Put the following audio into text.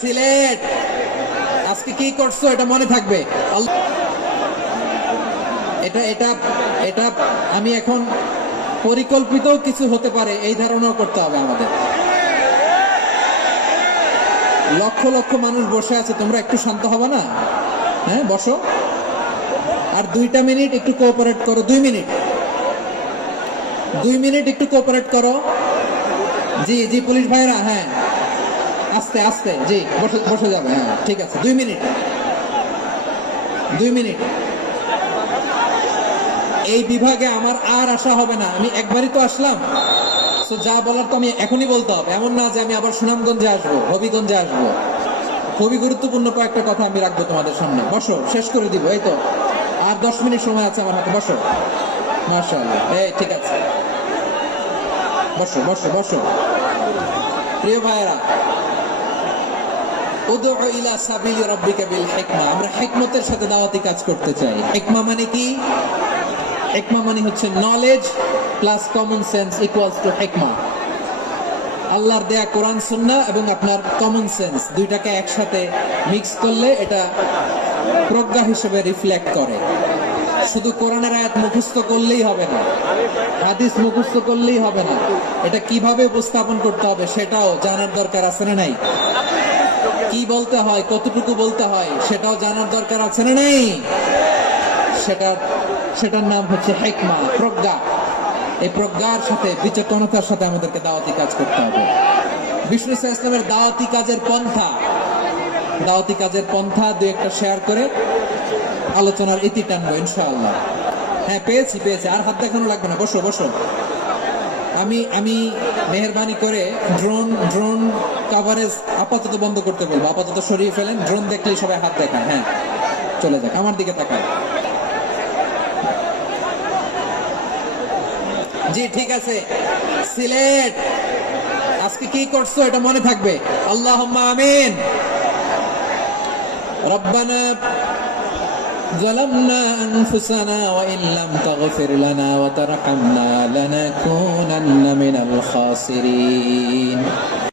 সিলেট আজকে কি করছো এটা মনে থাকবে। এটা এটা এটা আমি এখন পরিকল্পিত কিছু হতে পারে এই ধারণাও করতে হবে আমাদের। লক্ষ লক্ষ মানুষ বসে আছে, তোমরা একটু শান্ত হবে না? হ্যাঁ বসো, আর 2টা মিনিট একটু কোঅপারেট করো। 2 মিনিট, 2 মিনিট একটু কোঅপারেট করো। জি জি পুলিশ ভাইরা, হ্যাঁ আস্তে আস্তে, জি বসে বসে যাবে। হ্যাঁ ঠিক আছে, 2 মিনিট, 2 মিনিট। এই বিভাগে আমার আর আসা হবে না, আমি একবারই তো আসলাম, তো যা বলার তো আমি এখনই বলতে হবে। এমন না যে আমি আবার সুনামগঞ্জে আসবো, হবিগঞ্জে আসবো। খুবই গুরুত্বপূর্ণ কয়েকটা কথা আমি রাখবো তোমাদের সামনে। বসো, শেষ করে দিব। এই তো আর 10 মিনিট সময় আছে আমার হাতে। বসো, মাশাআল্লাহ, এই ঠিক আছে, বসো বসো বসো। প্রিয় ভাইরা, উদউ ইলা সাবিলি রাব্বিকা বিল হিকমা, আমরা হিকমতের সাথে দাওয়াতি কাজ করতে চাই। হিকমা মানে কি? হিকমা মানে হচ্ছে knowledge plus common sense equals to হিকমা। আল্লাহর দেয়া কোরআন সুন্নাহ এবং আপনার কমন সেন্স দুইটাকে একসাথে মিক্স করলে এটা প্রজ্ঞা হিসেবে রিফ্লেক্ট করে। শুধু কোরআনের আয়াত মুখস্থ করলেই হবে না, হাদিস মুখস্থ করলেই হবে না, এটা কিভাবে উপস্থাপন করতে হবে সেটাও জানার দরকার আছে না নাই? কি বলতে হয়, কতটুকু বলতে হয় সেটাও জানার দরকার আছে না নাই? সেটার নাম হচ্ছে হিকমা, প্রজ্ঞা। এই প্রজ্ঞার সাথে বিচক্ষণতার সাথে আমাদেরকে দাওয়াতি কাজ করতে হবে। বিষ্ণু ইসলামের দাওয়াতি কাজের পন্থা দুই একটা শেয়ার করে আলোচনার ইতি টানবো ইনশাআল্লাহ। হ্যাঁ পেয়েছি, আর হাত দেখানো লাগবে না, বসো বসো। আমি মেহেরবানি করে ড্রোন কভারেজ আপাতত বন্ধ করতে বলবো, আপাতত সরিয়ে ফেলেন। ড্রোন দেখলেই সবাই হাত দেখায়। হ্যাঁ চলে যাক, আমার দিকে তাকায়। জি ঠিক আছে। সিলেট আজকে কি করছো এটা মনে থাকবে। আল্লাহুম্মা আমিন। রব্বানা ظلمنا أنفسنا وإن لم تغفر لنا وترحمنا لنكونن من الخاسرين